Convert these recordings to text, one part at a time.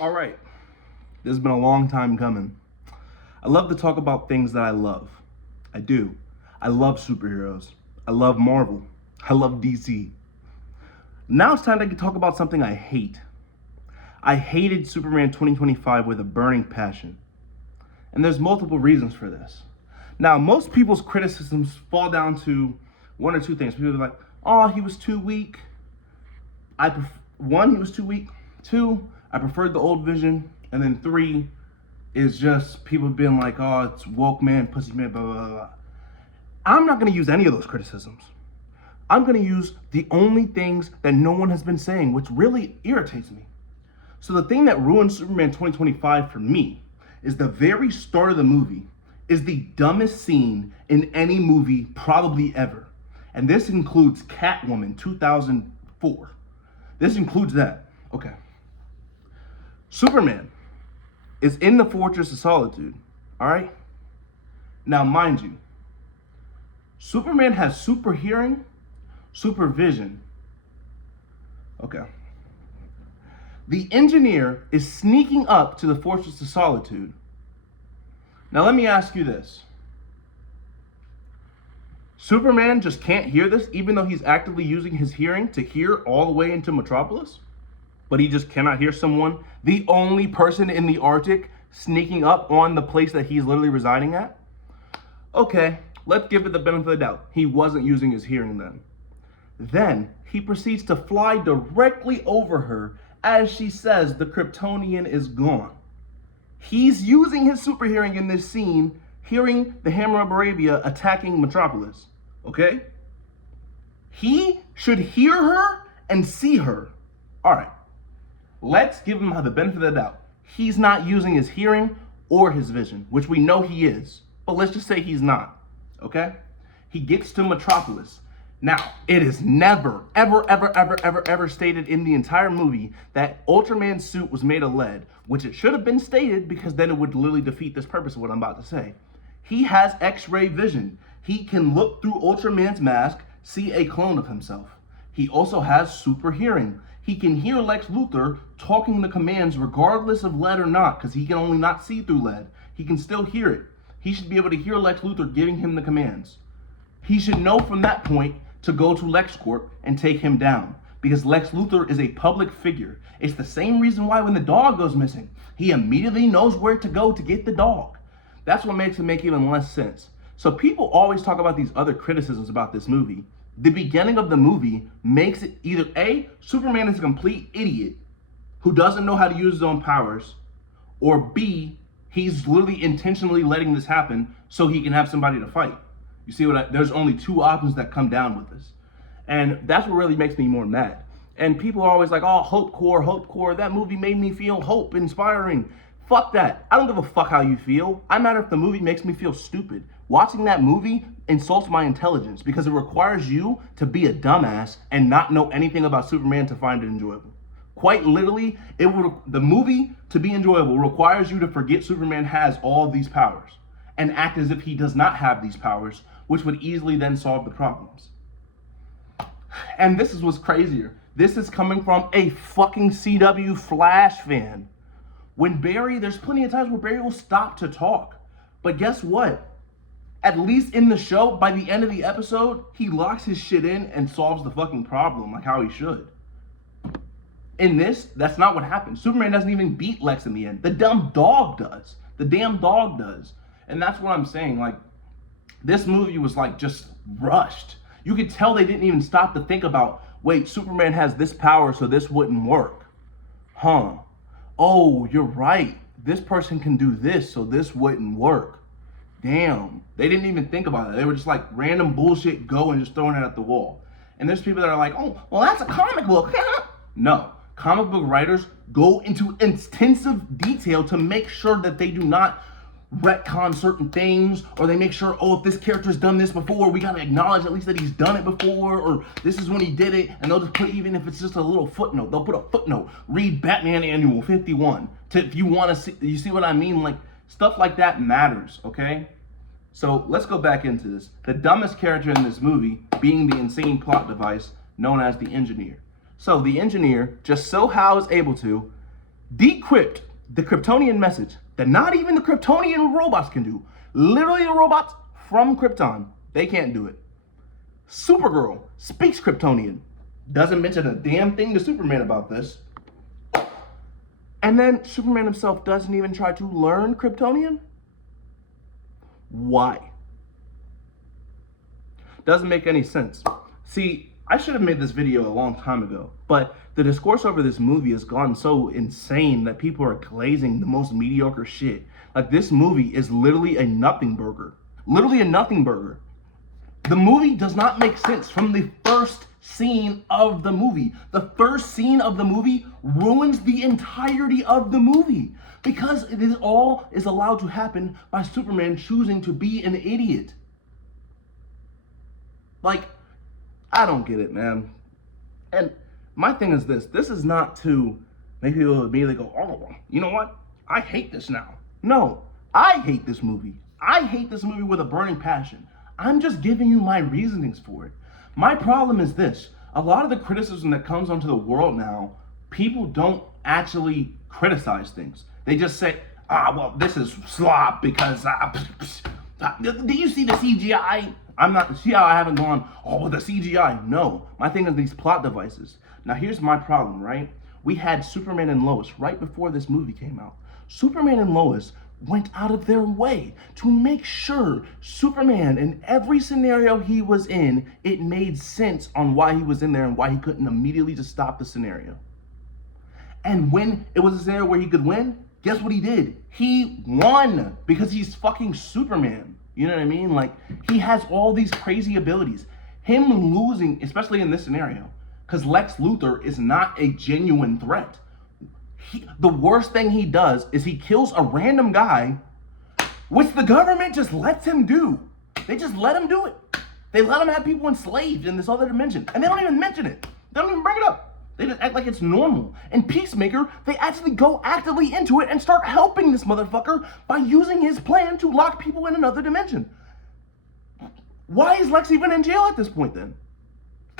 All right, this has been a long time coming. I love to talk about things that I love. I do. I love superheroes. I love Marvel. I love DC. Now it's time to talk about something I hate. I hated Superman 2025 with a burning passion. And there's multiple reasons for this. Now, most people's criticisms fall down to one or two things. People are like, oh, he was too weak. One, he was too weak. Two, I preferred the old Vision. And then three is just people being like, oh, it's woke man, pussy man, blah, blah, blah. I'm not going to use any of those criticisms. I'm going to use the only things that no one has been saying, which really irritates me. So the thing that ruined Superman 2025 for me is the very start of the movie is the dumbest scene in any movie probably ever. And this includes Catwoman 2004. This includes that. Okay. Superman is in the Fortress of Solitude, all right? Now, mind you, Superman has super hearing, super vision. Okay. The engineer is sneaking up to the Fortress of Solitude. Now, let me ask you this. Superman just can't hear this, even though he's actively using his hearing to hear all the way into Metropolis? But he just cannot hear someone, the only person in the Arctic, sneaking up on the place that he's literally residing at? Okay, let's give it the benefit of the doubt. He wasn't using his hearing then. Then he proceeds to fly directly over her as she says the Kryptonian is gone. He's using his super hearing in this scene, hearing the Hammer of Arabia attacking Metropolis, okay? He should hear her and see her. All right, let's give him the benefit of the doubt. He's not using his hearing or his vision, which we know he is, but let's just say he's not, okay? He gets to Metropolis. Now, it is never, ever stated in the entire movie that Ultraman's suit was made of lead, which it should have been stated because then it would literally defeat this purpose of what I'm about to say. He has X-ray vision. He can look through Ultraman's mask, see a clone of himself. He also has super hearing. He can hear Lex Luthor talking the commands regardless of lead or not, because he can only not see through lead. He can still hear it. He should be able to hear Lex Luthor giving him the commands. He should know from that point to go to LexCorp and take him down, because Lex Luthor is a public figure. It's the same reason why when the dog goes missing, he immediately knows where to go to get the dog. That's what makes it make even less sense. So people always talk about these other criticisms about this movie. The beginning of the movie makes it either A, Superman is a complete idiot who doesn't know how to use his own powers, or B, he's literally intentionally letting this happen so he can have somebody to fight. You see there's only two options that come down with this. And that's what really makes me more mad. And people are always like, oh, Hope Core, that movie made me feel hope, inspiring. Fuck that. I don't give a fuck how you feel. I matter if the movie makes me feel stupid. Watching that movie insults my intelligence because it requires you to be a dumbass and not know anything about Superman to find it enjoyable. Quite literally, the movie, to be enjoyable, requires you to forget Superman has all of these powers and act as if he does not have these powers, which would easily then solve the problems. And this is what's crazier. This is coming from a fucking CW Flash fan. There's plenty of times where Barry will stop to talk. But guess what? At least in the show, by the end of the episode, he locks his shit in and solves the fucking problem like how he should. In this, that's not what happens. Superman doesn't even beat Lex in the end. The damn dog does. And that's what I'm saying. Like, this movie was like just rushed. You could tell they didn't even stop to think about, wait, Superman has this power, so this wouldn't work. Huh. Oh, you're right. This person can do this, so this wouldn't work. Damn. They didn't even think about it. They were just like random bullshit go and just throwing it at the wall. And there's people that are like, oh, well, that's a comic book. No. Comic book writers go into intensive detail to make sure that they do not retcon certain things, or they make sure, oh, if this character's done this before, we gotta acknowledge at least that he's done it before, or this is when he did it, and they'll just put, even if it's just a little footnote, they'll put a footnote, read Batman Annual 51, if you want to see, you see what I mean? Like, stuff like that matters, okay? So let's go back into this. The dumbest character in this movie being the insane plot device known as the engineer. So the engineer just somehow is able to decrypt the Kryptonian message that not even the Kryptonian robots can do. Literally the robots from Krypton, they can't do it. Supergirl speaks Kryptonian, doesn't mention a damn thing to Superman about this. And then Superman himself doesn't even try to learn Kryptonian? Why? Doesn't make any sense. See, I should have made this video a long time ago, but the discourse over this movie has gone so insane that people are glazing the most mediocre shit. Like, this movie is literally a nothing burger. Literally a nothing burger. The movie does not make sense from the first scene of the movie. The first scene of the movie ruins the entirety of the movie because it is all is allowed to happen by Superman choosing to be an idiot. Like, I don't get it, man. And my thing is this. This is not to make people immediately go, oh, you know what? I hate this now. No, I hate this movie. I hate this movie with a burning passion. I'm just giving you my reasonings for it. My problem is this. A lot of the criticism that comes onto the world now, people don't actually criticize things. They just say, well, this is slop because, do you see the CGI? See how I haven't gone, oh, the CGI. No, my thing is these plot devices. Now, here's my problem, right? We had Superman and Lois right before this movie came out. Superman and Lois went out of their way to make sure Superman, in every scenario he was in, it made sense on why he was in there and why he couldn't immediately just stop the scenario. And when it was a scenario where he could win, guess what he did? He won because he's fucking Superman. You know what I mean? Like, he has all these crazy abilities. Him losing, especially in this scenario, because Lex Luthor is not a genuine threat. The worst thing he does is he kills a random guy, which the government just lets him do. They just let him do it. They let him have people enslaved in this other dimension. And they don't even mention it. They don't even bring it up. They just act like it's normal. And Peacemaker, they actually go actively into it and start helping this motherfucker by using his plan to lock people in another dimension. Why is Lex even in jail at this point then?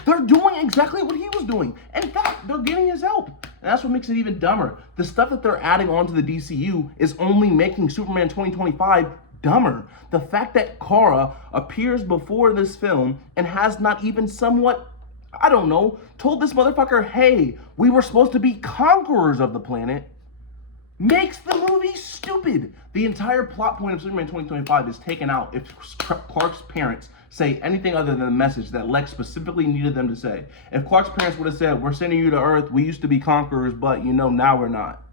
They're doing exactly what he was doing. In fact, they're getting his help. And that's what makes it even dumber. The stuff that they're adding onto the DCU is only making Superman 2025 dumber. The fact that Kara appears before this film and has not even somewhat, I don't know, told this motherfucker, hey, we were supposed to be conquerors of the planet, makes the movie stupid. The entire plot point of Superman 2025 is taken out if Clark's parents say anything other than the message that Lex specifically needed them to say. If Clark's parents would have said, we're sending you to Earth, we used to be conquerors, but you know, now we're not.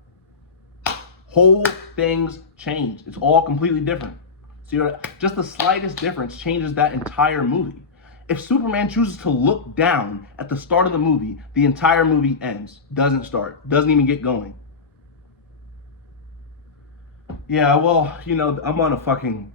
Whole things change. It's all completely different. So just the slightest difference changes that entire movie. If Superman chooses to look down at the start of the movie, the entire movie ends. Doesn't start. Doesn't even get going. Yeah, well, you know, I'm on a fucking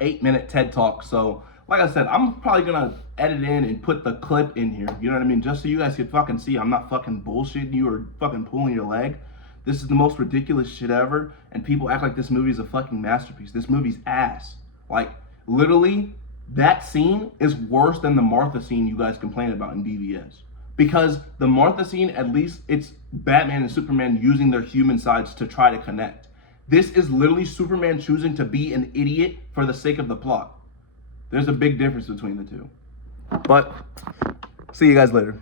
8-minute TED Talk, so like I said, I'm probably gonna edit in and put the clip in here, you know what I mean? Just so you guys can fucking see I'm not fucking bullshitting you or fucking pulling your leg. This is the most ridiculous shit ever, and people act like this movie is a fucking masterpiece. This movie's ass. Like, literally, that scene is worse than the Martha scene you guys complain about in BVS. Because the Martha scene, at least it's Batman and Superman using their human sides to try to connect. This is literally Superman choosing to be an idiot for the sake of the plot. There's a big difference between the two. But, see you guys later.